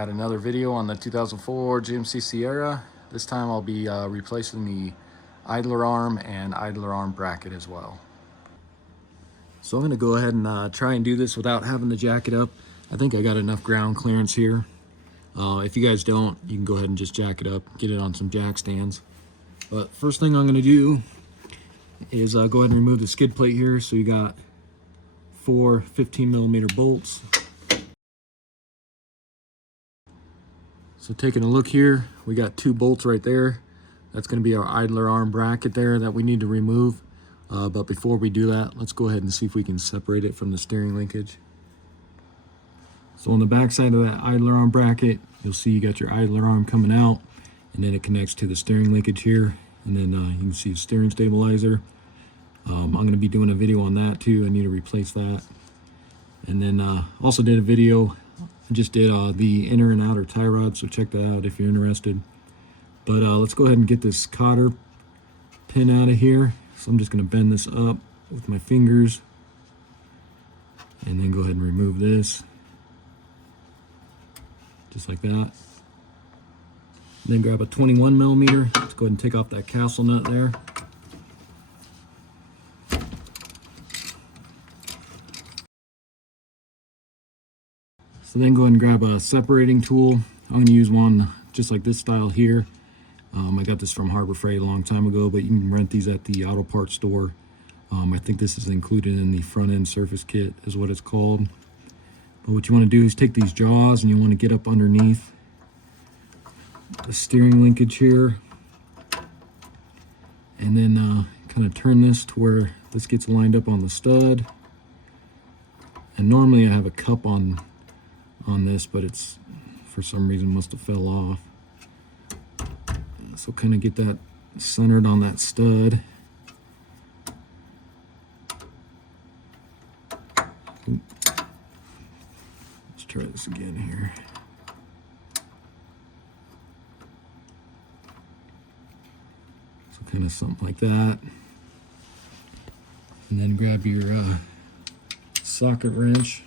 Got another video on the 2004 GMC Sierra. This time I'll be replacing the idler arm and idler arm bracket as well. So I'm going to go ahead and try and do this without having to jack it up. I think I got enough ground clearance here. If you guys don't, you can go ahead and just jack it up, get it on some jack stands. But first thing I'm going to do is go ahead and remove the skid plate here. So you got 4 15mm bolts. So taking a look here, we got 2 bolts right there. That's going to be our idler arm bracket there that we need to remove. But before we do that, let's go ahead and see if we can separate it from the steering linkage. So on the back side of that idler arm bracket, you'll see you got your idler arm coming out, and then it connects to the steering linkage here, and then you can see a steering stabilizer. I'm going to be doing a video on that too. I need to replace that. And then also did a video, I just did the inner and outer tie rod, so check that out if you're interested. But let's go ahead and get this cotter pin out of here. So I'm just going to bend this up with my fingers, and then go ahead and remove this. Just like that. And then grab a 21mm. Let's go ahead and take off that castle nut there. So then go ahead and grab a separating tool. I'm going to use one just like this style here. I got this from Harbor Freight a long time ago, but you can rent these at the auto parts store. I think this is included in the front end surface kit is what it's called. But what you want to do is take these jaws and you want to get up underneath the steering linkage here, and then kind of turn this to where this gets lined up on the stud. And normally I have a cup on this, but it's for some reason must have fell off. So kind of get that centered on that stud. Let's try this again here. So kind of something like that. And then grab your socket wrench.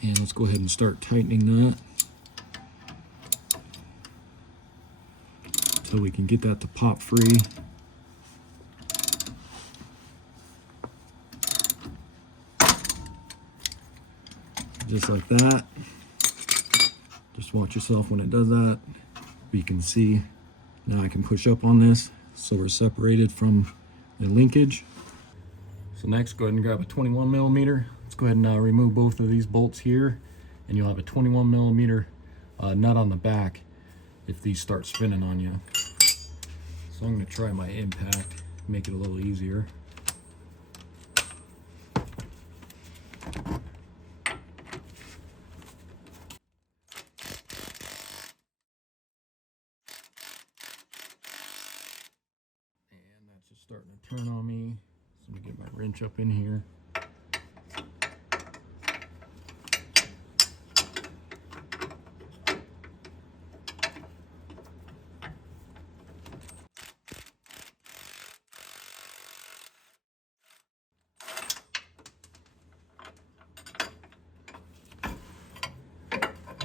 And let's go ahead and start tightening that until we can get that to pop free. Just like that. Just watch yourself when it does that. You can see now I can push up on this so we're separated from the linkage. So next, go ahead and grab a 21mm. Let's go ahead and remove both of these bolts here, and you'll have a 21mm nut on the back if these start spinning on you. So I'm going to try my impact, make it a little easier. And that's just starting to turn on me. So I'm going to get my wrench up in here.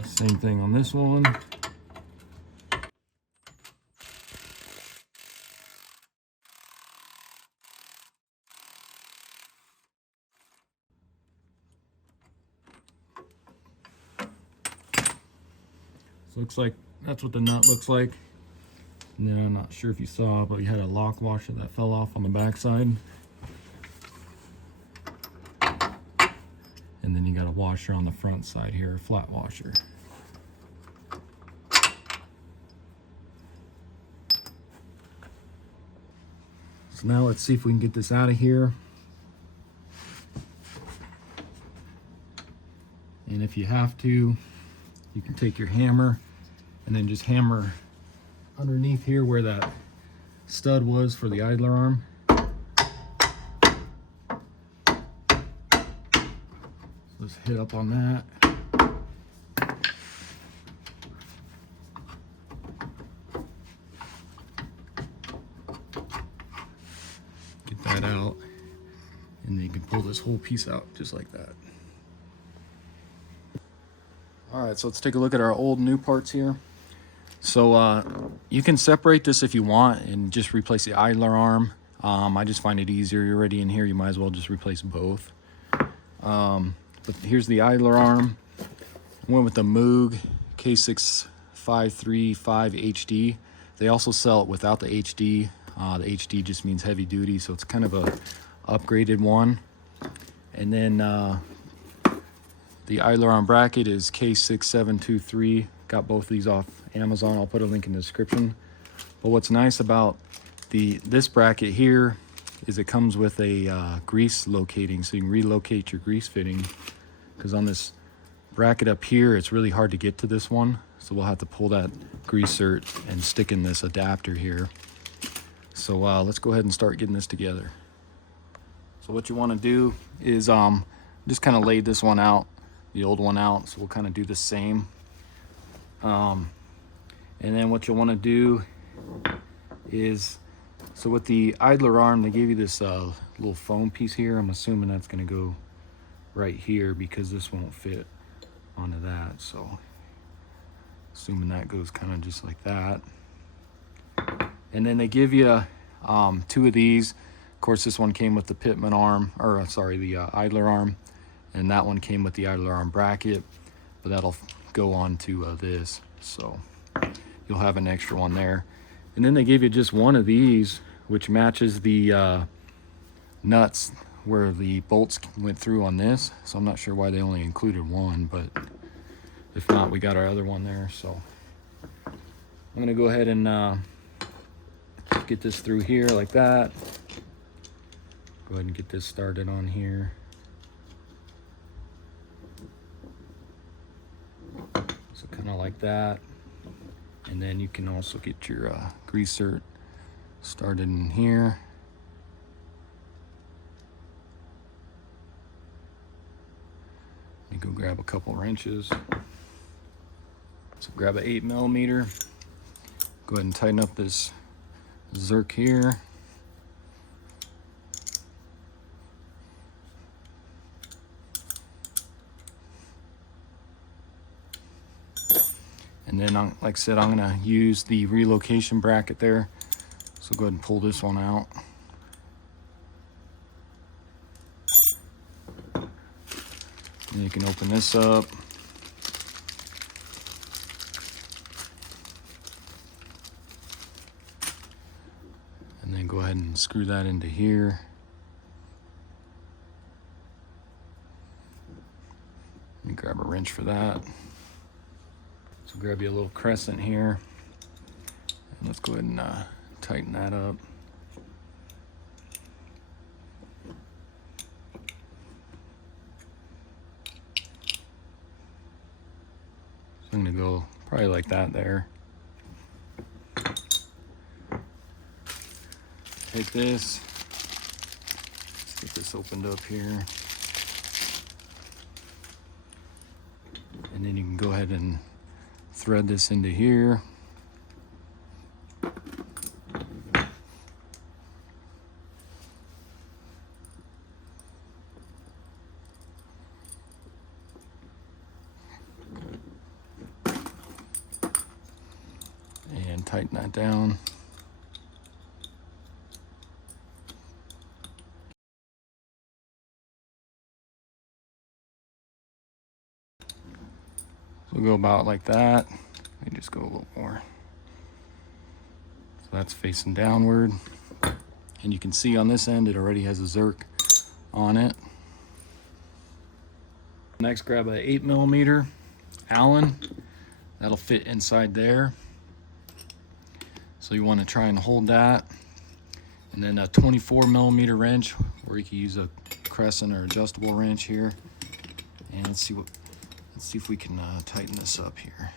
Same thing on this one. So looks like that's what the nut looks like. And then I'm not sure if you saw, but we had a lock washer that fell off on the back side. And then you got a washer on the front side here, a flat washer. So now let's see if we can get this out of here. And if you have to, you can take your hammer and then just hammer underneath here where that stud was for the idler arm. So let's hit up on that. Get that out, and then you can pull this whole piece out just like that. All right, so let's take a look at our old new parts here. So you can separate this if you want and just replace the idler arm. I just find it easier. You're already in here, you might as well just replace both. But here's the idler arm. Went with the Moog K6535 HD. They also sell it without the HD. The HD just means heavy duty, so it's kind of a upgraded one. And then the idler arm bracket is K6723. Got both these off Amazon. I'll put a link in the description. But what's nice about this bracket here is it comes with a grease locating, so you can relocate your grease fitting. Because on this bracket up here, it's really hard to get to this one. So we'll have to pull that grease cert and stick in this adapter here. So let's go ahead and start getting this together. So what you want to do is just kind of lay this one out, the old one out. So we'll kind of do the same. And then what you'll want to do is, so with the idler arm, they gave you this little foam piece here. I'm assuming that's going to go right here because this won't fit onto that. So assuming that goes kind of just like that. And then they give you two of these. Of course, this one came with the Pitman arm, or sorry, the idler arm, and that one came with the idler arm bracket, but that'll go on to this. So you'll have an extra one there. And then they gave you just one of these, which matches the nuts where the bolts went through on this. So I'm not sure why they only included one, but if not, we got our other one there. So I'm gonna go ahead and get this through here like that. Go ahead and get this started on here. So kind of like that. And then you can also get your grease cert started in here. Let me go grab a couple wrenches. So grab an 8mm. Go ahead and tighten up this zerk here. And then, like I said, I'm gonna use the relocation bracket there. So go ahead and pull this one out. And you can open this up. And then go ahead and screw that into here. And grab a wrench for that. So grab you a little crescent here. And let's go ahead and tighten that up. So I'm gonna go probably like that there. Take this, let's get this opened up here. And then you can go ahead and thread this into here. And tighten that down. So we'll go about like that. Let me just go a little more. So that's facing downward. And you can see on this end, it already has a zerk on it. Next, grab a 8mm Allen. That'll fit inside there. So you want to try and hold that. And then a 24mm wrench, or you can use a crescent or adjustable wrench here. And let's see if we can tighten this up here.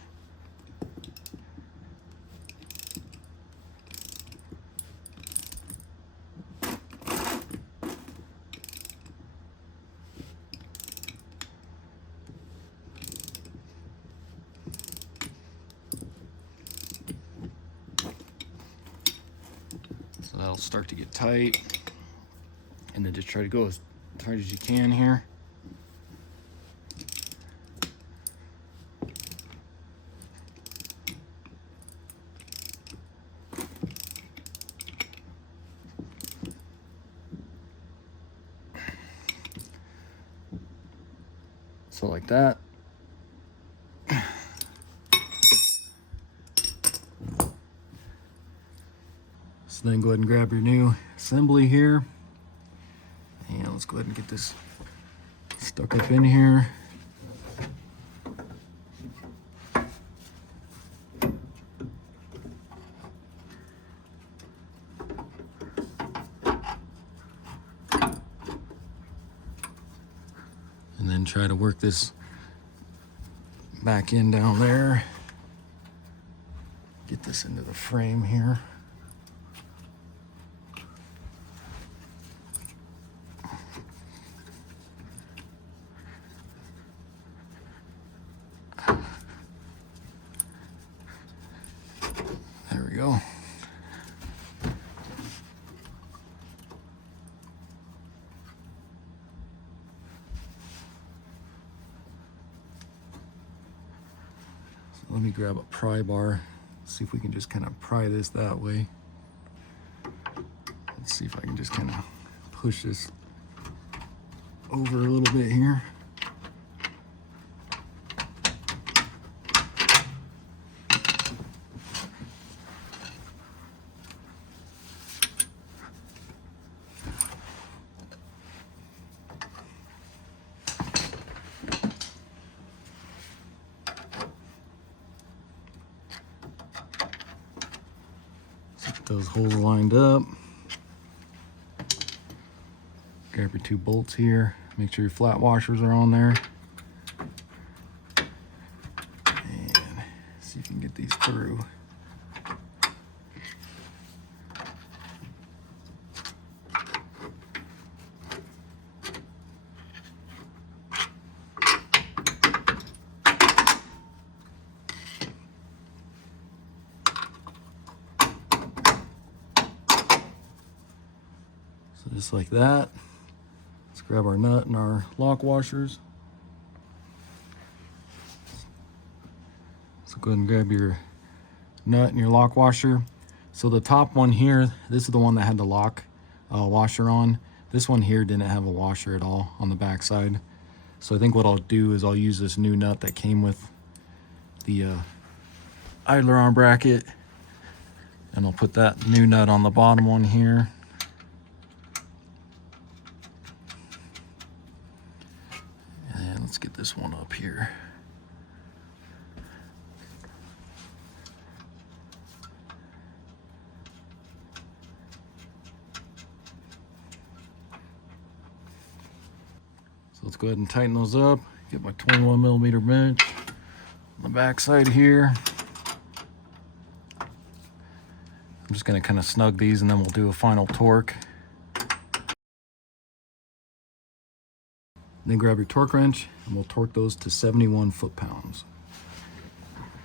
So that'll start to get tight. And then just try to go as tight as you can here. So like that. So then go ahead and grab your new assembly here. And let's go ahead and get this stuck up in here. And then try to work this back in down there. Get this into the frame here. There we go. So let me grab a pry bar. See if we can just kind of pry this that way. Let's see if I can just kind of push this over a little bit here. Get those holes lined up. Grab your 2 bolts here. Make sure your flat washers are on there. And see if you can get these through. So just like that. Let's grab our nut and our lock washers. So go ahead and grab your nut and your lock washer. So the top one here, this is the one that had the lock washer on. This one here didn't have a washer at all on the back side. So I think what I'll do is I'll use this new nut that came with the idler arm bracket, and I'll put that new nut on the bottom one here. And let's get this one up here. So let's go ahead and tighten those up. Get my 21mm wrench on the back side here. I'm just going to kind of snug these and then we'll do a final torque. Then grab your torque wrench and we'll torque those to 71 foot-pounds.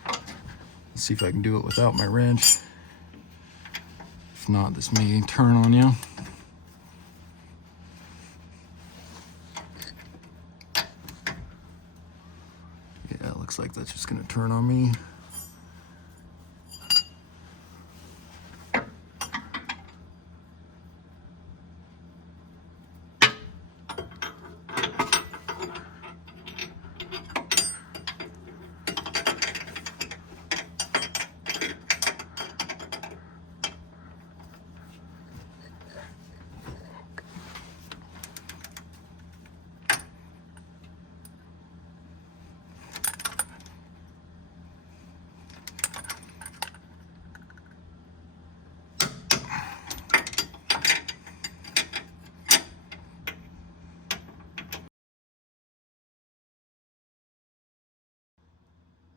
Let's see if I can do it without my wrench. If not, this may turn on you. Yeah, it looks like that's just going to turn on me.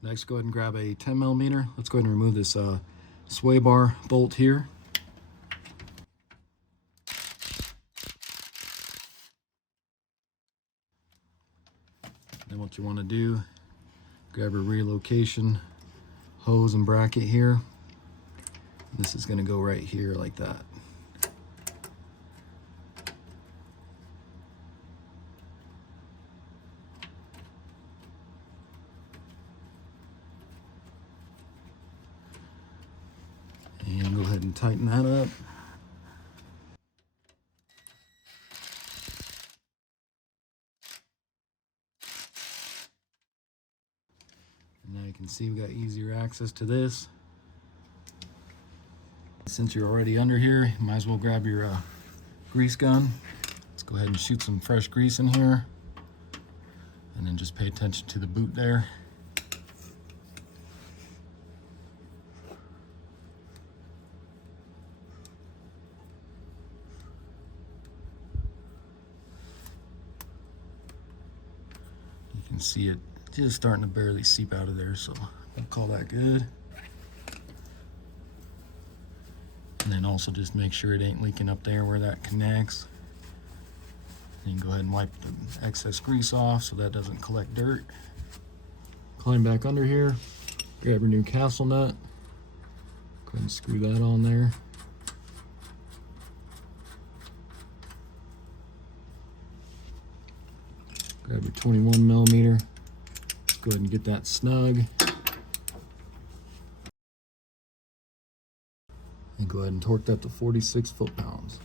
Next, go ahead and grab a 10mm. Let's go ahead and remove this sway bar bolt here. Then what you want to do, grab your relocation hose and bracket here. This is going to go right here like that. And go ahead and tighten that up. And now you can see we got easier access to this. Since you're already under here, you might as well grab your grease gun. Let's go ahead and shoot some fresh grease in here. And then just pay attention to the boot there. You can see it just starting to barely seep out of there, so we'll call that good. And then also just make sure it ain't leaking up there where that connects. And go ahead and wipe the excess grease off so that doesn't collect dirt. Climb back under here, grab your new castle nut. Go ahead and screw that on there. Grab your 21 millimeter. Go ahead and get that snug. And go ahead and torque that to 46 foot-pounds.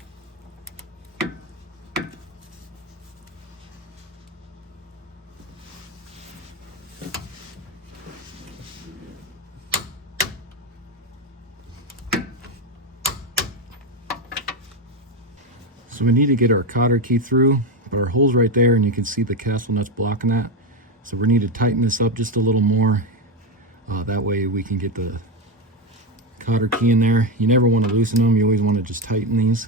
So we need to get our cotter key through, but our hole's right there and you can see the castle nuts blocking that. So we need to tighten this up just a little more. That way we can get the cotter key in there. You never want to loosen them, you always want to just tighten these.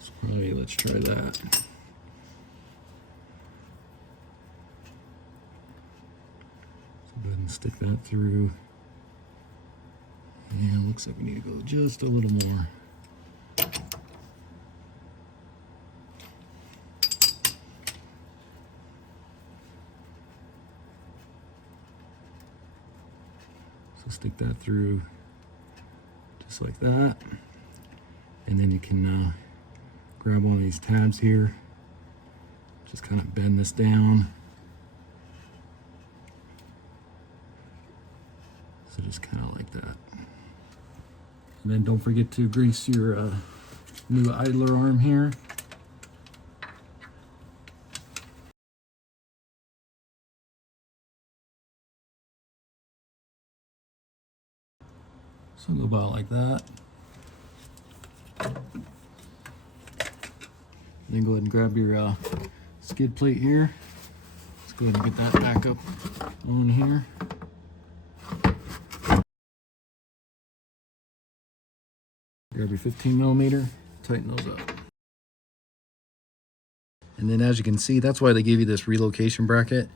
So probably let's try that. So go ahead and stick that through. And looks like we need to go just a little more. So stick that through just like that. And then you can grab one of these tabs here. Just kind of bend this down. So just kind of like that. And then don't forget to grease your new idler arm here. So go about like that. Then go ahead and grab your skid plate here. Let's go ahead and get that back up on here. Grab your 15 millimeter, tighten those up. And then as you can see, that's why they give you this relocation bracket,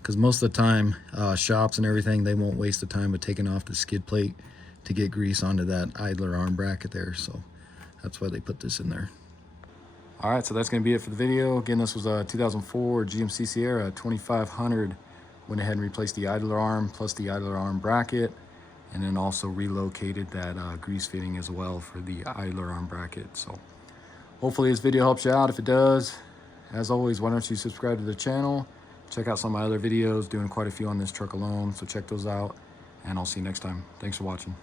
because most of the time shops and everything, they won't waste the time of taking off the skid plate to get grease onto that idler arm bracket there. So that's why they put this in there. All right, so that's gonna be it for the video. Again, this was a 2004 GMC Sierra 2500. Went ahead and replaced the idler arm plus the idler arm bracket, and then also relocated that grease fitting as well for the idler arm bracket. So hopefully this video helps you out. If it does, as always, why don't you subscribe to the channel? Check out some of my other videos, doing quite a few on this truck alone, so check those out, and I'll see you next time. Thanks for watching.